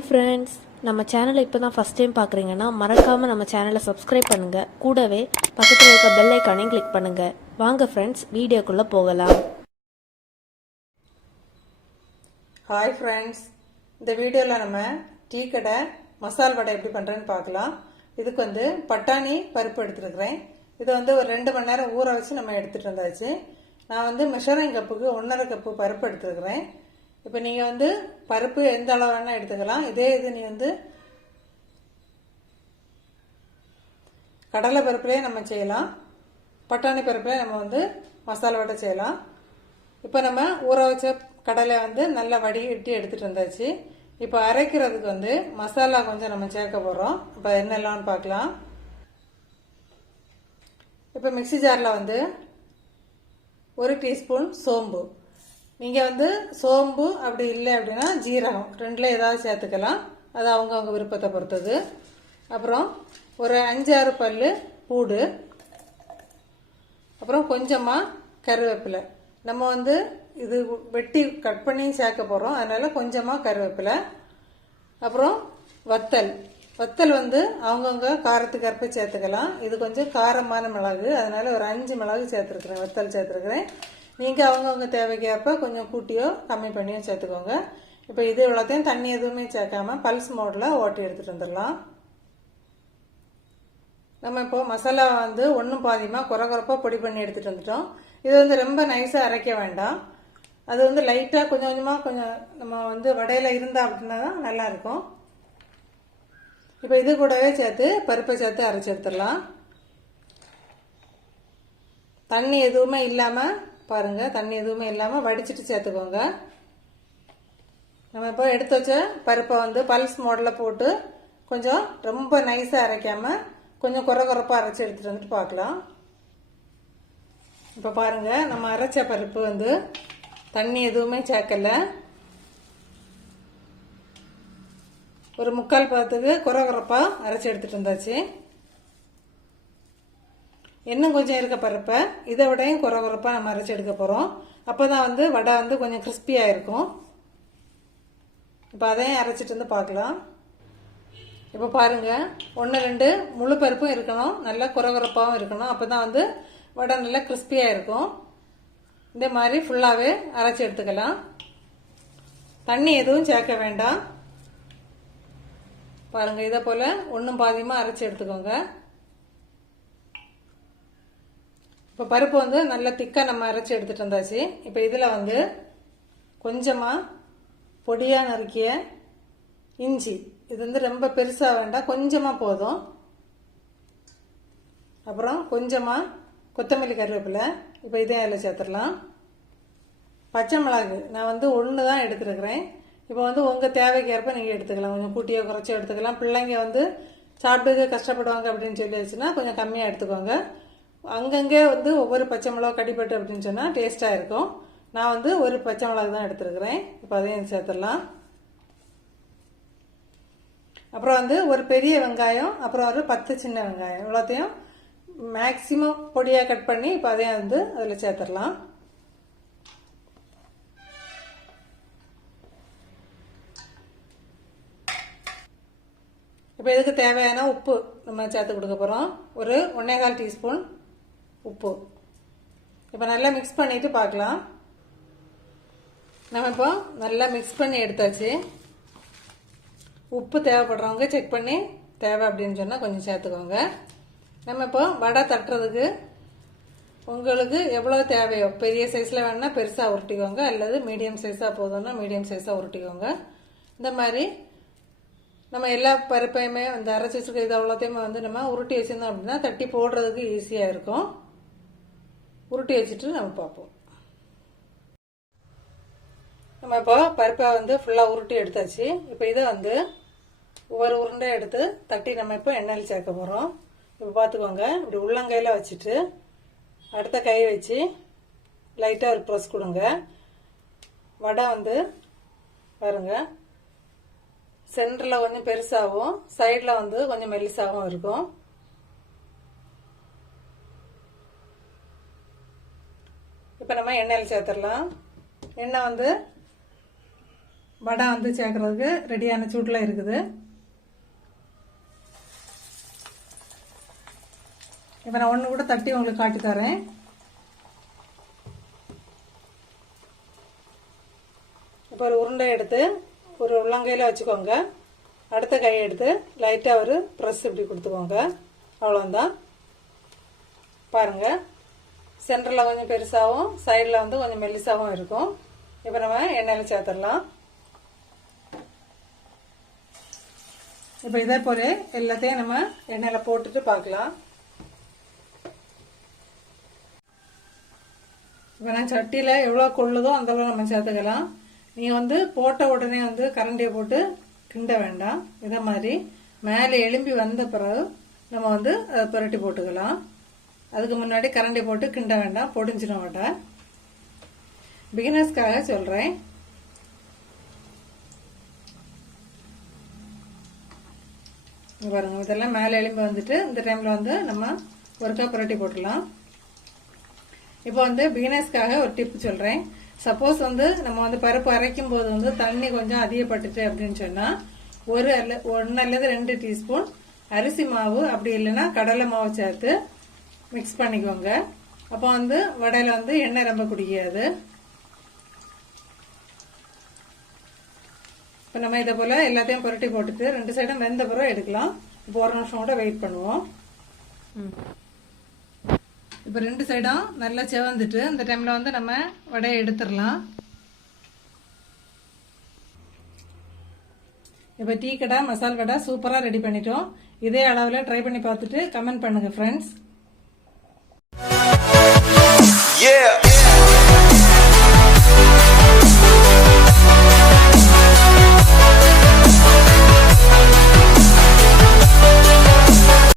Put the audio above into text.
Hi friends, நம்ம சேனலை இப்போ தான் ஃபஸ்ட் டைம் பார்க்குறீங்கன்னா மறக்காமல் நம்ம சேனலை சப்ஸ்கிரைப் பண்ணுங்கள். கூடவே பக்கத்தில் இருக்க பெல் ஐக்கானையும் கிளிக் பண்ணுங்கள். வாங்க ஃப்ரெண்ட்ஸ், வீடியோக்குள்ளே போகலாம். ஹாய் ஃப்ரெண்ட்ஸ், இந்த வீடியோவில் நம்ம டீ கடை மசால் வடை எப்படி பண்ணுறேன்னு பார்க்கலாம். இதுக்கு பட்டாணி பருப்பு எடுத்துருக்கிறேன். இதை ஒரு 2 மணி நேரம் ஊற வச்சு நம்ம எடுத்துகிட்டு வந்தாச்சு. நான் மெஷரிங் கப்புக்கு 1.5 கப்பு பருப்பு எடுத்துருக்கிறேன். இப்போ நீங்கள் பருப்பு எந்த அளவு வேணால் எடுத்துக்கலாம். இதே இது நீ கடலை பருப்புலேயே நம்ம செய்யலாம், பட்டாணி பருப்புலேயே நம்ம மசாலா வடை செய்யலாம். இப்போ நம்ம ஊற வச்ச கடலை நல்லா வடிகட்டி எடுத்துகிட்டு வந்தாச்சு. இப்போ அரைக்கிறதுக்கு மசாலா கொஞ்சம் நம்ம சேர்க்க போகிறோம். இப்போ என்னெல்லாம்னு பார்க்கலாம். இப்போ மிக்சி ஜாரில் 1 டீஸ்பூன் சோம்பு, நீங்கள் சோம்பு அப்படி இல்லை அப்படின்னா ஜீரகம், ரெண்டில் ஏதாவது சேர்த்துக்கலாம். அது அவங்கவுங்க விருப்பத்தை பொறுத்தது. அப்புறம் ஒரு 5-6 பல் பூடு, அப்புறம் கொஞ்சமாக கருவேப்பிலை. நம்ம இது வெட்டி கட் பண்ணி சேர்க்க போகிறோம், அதனால் கொஞ்சமாக கருவேப்பிலை. அப்புறம் வத்தல் அவங்கவுங்க காரத்துக்கு ஏற்ப சேர்த்துக்கலாம். இது கொஞ்சம் காரமான மிளகு, அதனால் ஒரு 5 மிளகு சேர்த்துருக்குறேன், வத்தல் சேர்த்துருக்குறேன். நீங்கள் அவங்கவுங்க தேவைக்கு ஏற்ப கொஞ்சம் கூட்டியோ கம்மி பண்ணியோ சேர்த்துக்கோங்க. இப்போ இது இவ்வளோத்தையும் தண்ணி எதுவுமே சேர்க்காம பல்ஸ் மோடில் ஓட்டி எடுத்துகிட்டு வந்துடலாம். நம்ம இப்போ மசாலா ஒன்றும் பாதியமாக குறப்பாக பொடி பண்ணி எடுத்துகிட்டு வந்துட்டோம். இது ரொம்ப நைஸாக அரைக்க வேண்டாம். அது லைட்டாக கொஞ்சம் கொஞ்சமாக கொஞ்சம் நம்ம வடையில் இருந்தால் அப்படின்னா தான் நல்லாயிருக்கும். இப்போ இது கூடவே சேர்த்து பருப்பை சேர்த்து அரைச்சி எடுத்துடலாம். தண்ணி எதுவுமே இல்லாமல் பாருங்கள், தண்ணி எதுவுமே இல்லாமல் வடிச்சிட்டு சேர்த்துக்கோங்க. நம்ம இப்போ எடுத்து வச்ச பருப்பை பல்ஸ் மோடில் போட்டு கொஞ்சம் ரொம்ப நைஸாக அரைக்காமல் கொஞ்சம் குறப்பாக அரைச்சி எடுத்துகிட்டு வந்துட்டு பார்க்கலாம். இப்போ பாருங்கள், நம்ம அரைச்ச பருப்பு தண்ணி எதுவுமே சேர்க்கலை. ஒரு 3/4 பதத்துக்கு குறப்பாக அரைச்சி எடுத்துகிட்டு வந்தாச்சு. இன்னும் கொஞ்சம் இருக்க பருப்பை இதை விடையும் குறப்பாக நம்ம அரைச்சி எடுக்க போகிறோம். அப்போ தான் வடை கொஞ்சம் கிறிஸ்பியாக இருக்கும். இப்போ அதையும் அரைச்சிட்டு பார்க்கலாம். இப்போ பாருங்கள், 1-2 முழு பருப்பும் இருக்கணும், நல்லா குறப்பாகவும் இருக்கணும். அப்போ தான் வடை நல்லா கிறிஸ்பியாக இருக்கும். இந்த மாதிரி ஃபுல்லாகவே அரைச்சி எடுத்துக்கலாம். தண்ணி எதுவும் சேர்க்க வேண்டாம். பாருங்கள், இதை போல் ஒன்றும் பாதியமாக அரைச்சி எடுத்துக்கோங்க. இப்போ பருப்பு நல்லா திக்காக நம்ம அரைச்சி எடுத்துகிட்டு வந்தாச்சு. இப்போ இதில் கொஞ்சமாக பொடியாக நறுக்கிய இஞ்சி, இது ரொம்ப பெருசாக வேண்டாம், கொஞ்சமாக போதும். அப்புறம் கொஞ்சமாக கொத்தமல்லி கருவேப்பிலை, இப்போ இதையும் அதில் சேர்த்துடலாம். பச்சை மிளகு நான் 1 தான் எடுத்துருக்கிறேன். இப்போ உங்கள் தேவைக்கு ஏற்ப நீங்கள் எடுத்துக்கலாம், கொஞ்சம் கூட்டியோ குறைச்சோ எடுத்துக்கலாம். பிள்ளைங்க சாப்பிட்டு கஷ்டப்படுவாங்க அப்படின்னு சொல்லி வச்சுன்னா கொஞ்சம் கம்மியாக எடுத்துக்கோங்க. அங்கங்கே ஒவ்வொரு பச்சை மிளகா கடிப்பட்டு அப்படின்னு சொன்னால் டேஸ்ட்டாக இருக்கும். நான் ஒரு பச்சை மிளகு தான் எடுத்துருக்கிறேன். இப்போ அதையும் சேர்த்துடலாம். அப்புறம் ஒரு பெரிய வெங்காயம், அப்புறம் ஒரு 10 சின்ன வெங்காயம், இவ்வளோத்தையும் மேக்சிமம் பொடியாக கட் பண்ணி இப்போ அதையும் அதில் சேர்த்துடலாம். இப்போ இதுக்கு தேவையான உப்பு நம்ம சேர்த்து கொடுக்க போகிறோம். ஒரு 1.25 டீஸ்பூன் உப்பு. இப்போ நல்லா மிக்ஸ் பண்ணிவிட்டு பார்க்கலாம். நம்ம இப்போ நல்லா மிக்ஸ் பண்ணி எடுத்தாச்சு. உப்பு தேவைப்படுறவங்க செக் பண்ணி தேவை அப்படின்னு சொன்னால் கொஞ்சம் சேர்த்துக்கோங்க. நம்ம இப்போ வடை தட்டுறதுக்கு உங்களுக்கு எவ்வளோ தேவையோ, பெரிய சைஸில் வேணுன்னா பெருசாக உருட்டிக்கோங்க, அல்லது மீடியம் சைஸாக போதும்னா மீடியம் சைஸாக உருட்டிக்கோங்க. இந்த மாதிரி நம்ம எல்லா பருப்பையுமே அரைச்சி வச்சுருக்க இது அவ்வளோத்தையுமே நம்ம உருட்டி வச்சுருந்தோம் அப்படின்னா தட்டி போடுறதுக்கு ஈஸியாக இருக்கும். உருட்டி வச்சுட்டு நம்ம பார்ப்போம். நம்ம இப்போ பருப்பை ஃபுல்லாக உருட்டி எடுத்தாச்சு. இப்போ இதை ஒவ்வொரு உருண்டை எடுத்து தட்டி நம்ம இப்போ எண்ணெயில் சேர்க்க போகிறோம். இப்போ பார்த்துக்கோங்க, இப்படி உள்ளங்கையில் வச்சுட்டு அடுத்த கையை வச்சு லைட்டாக ஒரு ப்ரெஸ் கொடுங்க. வடை பாருங்கள், சென்டரில் கொஞ்சம் பெருசாகவும் சைடில் கொஞ்சம் மெலிசாகவும் இருக்கும். இப்போ நம்ம எண்ணெயில் சேர்த்துடலாம். எண்ணெய் வடை வந்து சேர்க்கறதுக்கு ரெடியான சூட்டில் இருக்குது. இப்போ நான் ஒன்று கூட தட்டி உங்களுக்கு காட்டி தரேன். இப்போ ஒரு உருண்டை எடுத்து ஒரு உள்ளங்கையில் வச்சுக்கோங்க. அடுத்த கையை எடுத்து லைட்டாக ஒரு ப்ரெஸ் இப்படி கொடுத்துக்கோங்க. அவ்வளோதான். பாருங்கள், சென்டரில் கொஞ்சம் பெருசாகவும் சைடில் வந்து கொஞ்சம் மெல்லிசாகவும் இருக்கும். இப்போ நம்ம எண்ணெயில் சேர்த்துடலாம். இப்போ இதே போல எல்லாத்தையும் நம்ம எண்ணெயில் போட்டுட்டு பார்க்கலாம். இப்போ நான் சட்டியில் எவ்வளோ கொள்ளுதோ அந்த அளவு நம்ம சேர்த்துக்கலாம். நீங்கள் வந்து போட்ட உடனே வந்து கரண்டியை போட்டு கிண்ட வேண்டாம். இதை மாதிரி மேலே எலும்பி வந்த பிறகு நம்ம வந்து அதை புரட்டி போட்டுக்கலாம். அதுக்கு முன்னாடி கரண்டி போட்டு கிண்ட வேண்டாம், பொடிஞ்சிட மாட்டேன். பிகினர்ஸ்க்காக சொல்கிறேன். பாருங்க, இதெல்லாம் மேலே எலும்பி வந்துட்டு இந்த டைமில் வந்து நம்ம ஒருக்கா புரட்டி போட்டுடலாம். இப்போ வந்து பிகினர்ஸ்க்காக ஒரு டிப் சொல்கிறேன். சப்போஸ் வந்து நம்ம வந்து பருப்பு அரைக்கும் போது வந்து தண்ணி கொஞ்சம் அதிகப்பட்டுட்டு அப்படின்னு சொன்னால் 1 அல்லது 2 டீஸ்பூன் அரிசி மாவு, அப்படி இல்லைன்னா கடலை மாவு சேர்த்து மிக்ஸ் பண்ணிக்கோங்க. அப்போ வந்து வடையில் வந்து எண்ணெய் ரொம்ப குடிக்காது. இப்போ நம்ம இதை போல் எல்லாத்தையும் புரட்டி போட்டுட்டு 2 சைடும் வெந்த பிறகு எடுக்கலாம். இப்போ 1 நிமிஷம் கூட வெயிட் பண்ணுவோம். இப்போ 2 சைடும் நல்லா செவந்துட்டு இந்த டைமில் வந்து நம்ம வடையை எடுத்துடலாம். இப்போ டீ கடை மசால் வடை சூப்பராக ரெடி பண்ணிட்டோம். இதே அளவில் ட்ரை பண்ணி பார்த்துட்டு கமெண்ட் பண்ணுங்கள் ஃப்ரெண்ட்ஸ்.